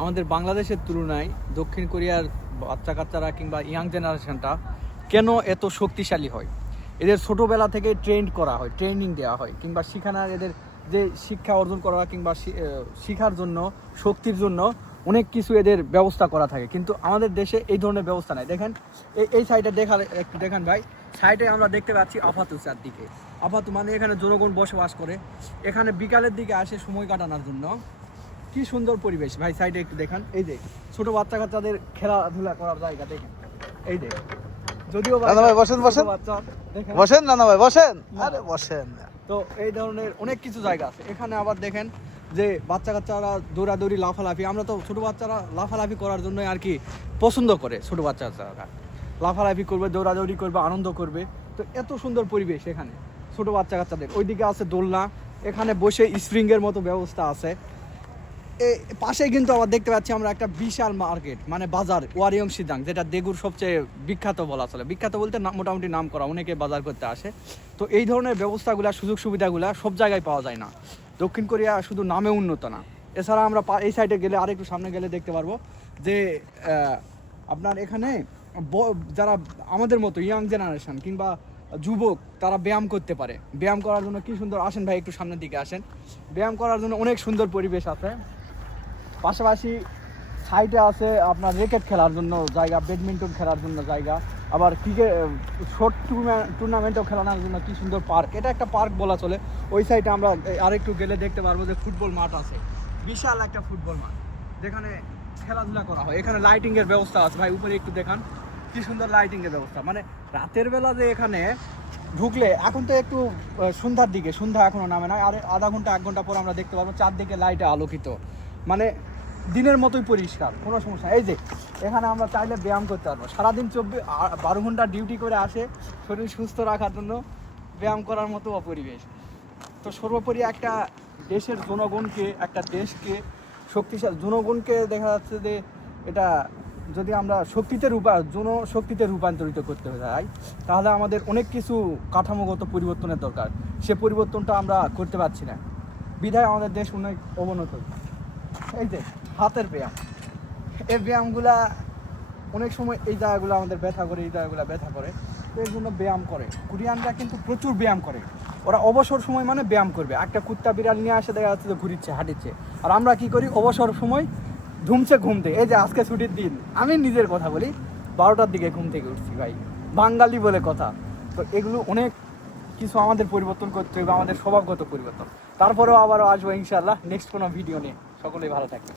আমাদের বাংলাদেশের তুলনায় দক্ষিণ কোরিয়ার বাচ্চা কাচ্চারা কিংবা ইয়াং জেনারেশনটা কেন এত শক্তিশালী হয়? এদের ছোটোবেলা থেকে ট্রেন্ড করা হয় ট্রেনিং দেওয়া হয়, কিংবা সেখানে এদের যে শিক্ষা অর্জন করা কিংবা শিখার জন্য, শক্তির জন্য অনেক কিছু এদের ব্যবস্থা করা থাকে। কিন্তু আমাদের দেশে এই ধরনের ব্যবস্থা নাই। দেখেন এই সাইডে দেখার, একটু দেখেন ভাই। সাইডে আমরা দেখতে পাচ্ছি আপাতু চারদিকে। আপাতু মানে এখানে জনগণ বসবাস করে। এখানে বিকালের দিকে আসে সময় কাটানোর জন্য। কি সুন্দর পরিবেশ। ভাই সাইডে একটু দেখান। এই যে ছোট বাচ্চা কাচ্চাদের খেলাধুলা করার জায়গা দেখেন। এই যে যদিও দাদা ভাই, বসেন, বসেন। বসেন না না ভাই বসেন। আরে বসেন। তো এই ধরনের অনেক কিছু জায়গা আছে। এখানে আবার দেখেন যে বাচ্চা কাচ্চারা দৌড়াদৌড়ি লাফালাফি আমরা তো ছোট বাচ্চারা লাফালাফি করার জন্যই আর কি পছন্দ করে ছোট বাচ্চা কাচ্চারা লাফালাফি করবে দৌড়াদৌড়ি করবে আনন্দ করবে। তো এত সুন্দর পরিবেশ এখানে ছোট বাচ্চা কাচ্চাদের ওইদিকে আছে দোলনা এখানে বসে স্প্রিংয়ের মতো ব্যবস্থা আছে। পাশে কিন্তু আবার দেখতে পাচ্ছি আমরা একটা বিশাল মার্কেট মানে বাজার, ওয়ারিয়ং সিদাং যেটা দেগুর সবচেয়ে বিখ্যাত বলা চলে। বিখ্যাত বলতে মোটামুটি নাম করা অনেকে বাজার করতে আসে। তো এই ধরনের ব্যবস্থাগুলা, সুযোগ সুবিধাগুলা সব জায়গায় পাওয়া যায় না। দক্ষিণ কোরিয়া শুধু নামে উন্নত না। এছাড়া আমরা এই সাইডে গেলে আরেকটু সামনে গেলে দেখতে পারব যে আপনার এখানে যারা আমাদের মতো ইয়াং জেনারেশন কিংবা যুবক, তারা ব্যায়াম করতে পারে। ব্যায়াম করার জন্য কি সুন্দর, আসেন ভাই, একটু সামনের দিকে আসেন। ব্যায়াম করার জন্য অনেক সুন্দর পরিবেশ আছে। পাশাপাশি সাইডে আছে আপনার রেকেট খেলার জন্য জায়গা ব্যাডমিন্টন খেলার জন্য জায়গা, আবার ক্রিকেট শর্ট টুর্নামেন্টও খেলানোর জন্য কি সুন্দর পার্ক এটা একটা পার্ক বলা চলে। ওই সাইডে আমরা আরেকটু গেলে দেখতে পারব যে ফুটবল মাঠ আছে। বিশাল একটা ফুটবল মাঠ, যেখানে খেলাধুলা করা হয়। এখানে লাইটিংয়ের ব্যবস্থা আছে। ভাই, উপরে একটু দেখান। কি সুন্দর লাইটিংয়ের ব্যবস্থা। মানে রাতের বেলা যে এখানে ঢুকলে, এখন তো একটু সন্ধ্যার দিকে, সন্ধ্যা এখনও নামে না। আর আধা ঘণ্টা, এক ঘণ্টা পর আমরা দেখতে পারব চারদিকে লাইটে আলোকিত। মানে দিনের মতোই পরিষ্কার, কোনো সমস্যা এই যে, এখানে আমরা চাইলে ব্যায়াম করতে পারব। সারাদিন চব্বিশ বারো ঘণ্টা ডিউটি করে আসে, শরীর সুস্থ রাখার জন্য ব্যায়াম করার মতো পরিবেশ তো সর্বোপরি একটা দেশের জনগণকে, একটা দেশকে শক্তিশালী, জনগণকে দেখা যাচ্ছে যে এটা যদি আমরা শক্তিতে রূপা, জনশক্তিতে রূপান্তরিত করতে চাই, তাহলে আমাদের অনেক কিছু কাঠামোগত পরিবর্তনের দরকার। সে পরিবর্তনটা আমরা করতে পারছি না। বিধায় আমাদের দেশ অনেক অবনত। এই যে, হাতের ব্যায়াম। এই ব্যায়ামগুলা অনেক সময় এই জায়গাগুলো আমাদের ব্যথা করে, এই জায়গাগুলো ব্যথা করে। তো এর জন্য ব্যায়াম করে। কোরিয়ানরা কিন্তু প্রচুর ব্যায়াম করে। ওরা অবসর সময় মানে ব্যায়াম করবে। একটা কুত্তা বিড়াল নিয়ে আসে, দেখা যাচ্ছে যে ঘুরিচ্ছে, হাঁটিচ্ছে। আর আমরা কি করি? অবসর সময় ধুমছে ঘুমতে এই যে আজকে ছুটির দিন, আমি নিজের কথা বলি, বারোটার দিকে ঘুম থেকে উঠছি ভাই। বাঙালি বলে কথা। তো এগুলো অনেক কিছু আমাদের পরিবর্তন করতে হবে, আমাদের স্বভাবগত পরিবর্তন। তারপরেও আবারও আসব ইনশাল্লাহ নেক্সট কোনো ভিডিও নিয়ে। সকলেই ভালো থাকবে